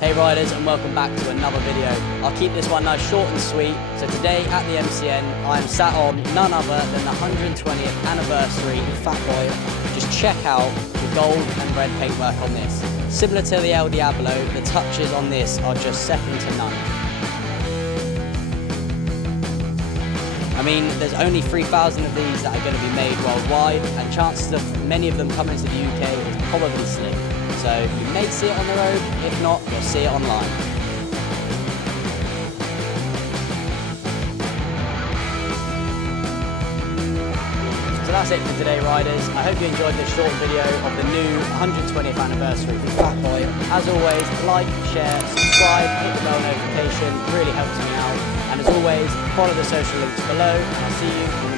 Hey riders, and welcome back to another video. I'll keep this one nice, short and sweet. So today at the MCN, I'm sat on none other than the 120th anniversary FATBOY. Just check out the gold and red paintwork on this. Similar to the El Diablo, the touches on this are just second to none. I mean, there's only 3,000 of these that are going to be made worldwide, and chances of many of them coming to the UK is probably slim. So you may see it on the road, if not, you'll see it online. So that's it for today, riders. I hope you enjoyed this short video of the new 120th anniversary of FATBOY. As always, like, share, subscribe, hit the bell notification, really helps me out. And as always, follow the social links below, and I'll see you